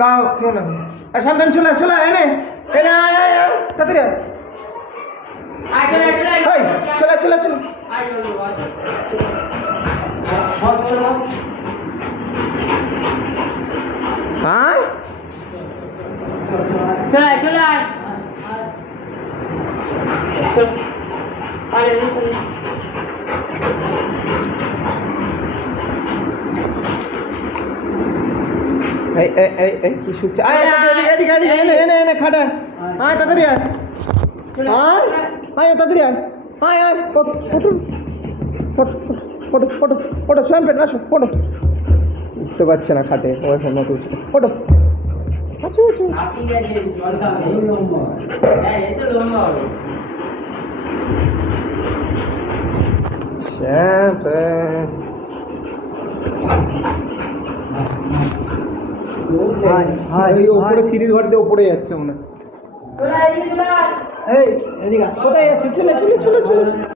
দাও শোনো শ্যাম্পেন চলে চলে এনে এনে আয় আয় আয় তাড়াতাড়ি আয় চলে চলে চলে হ্যাঁ চলে চলে আরে এই কি শুকছে আয় এদিকে এদিকে এনে এনে এনে খাটা আয় তাড়াতাড়ি আয় আয় আয় তাড়াতাড়ি আয় আয় আয় photo photo photo photo photo champagne আসো ফটো উঠতে পারছে না খাটে ওই ফোন তুলছে ফটো আচ্ছা আচ্ছা শ্যাম্পেন এই উপরে সিঁড়ির ঘর দিয়ে উপরে যাচ্ছে মনে হয় এই এদিকে কোথায় যাচ্ছে চলে চলে চলে চলে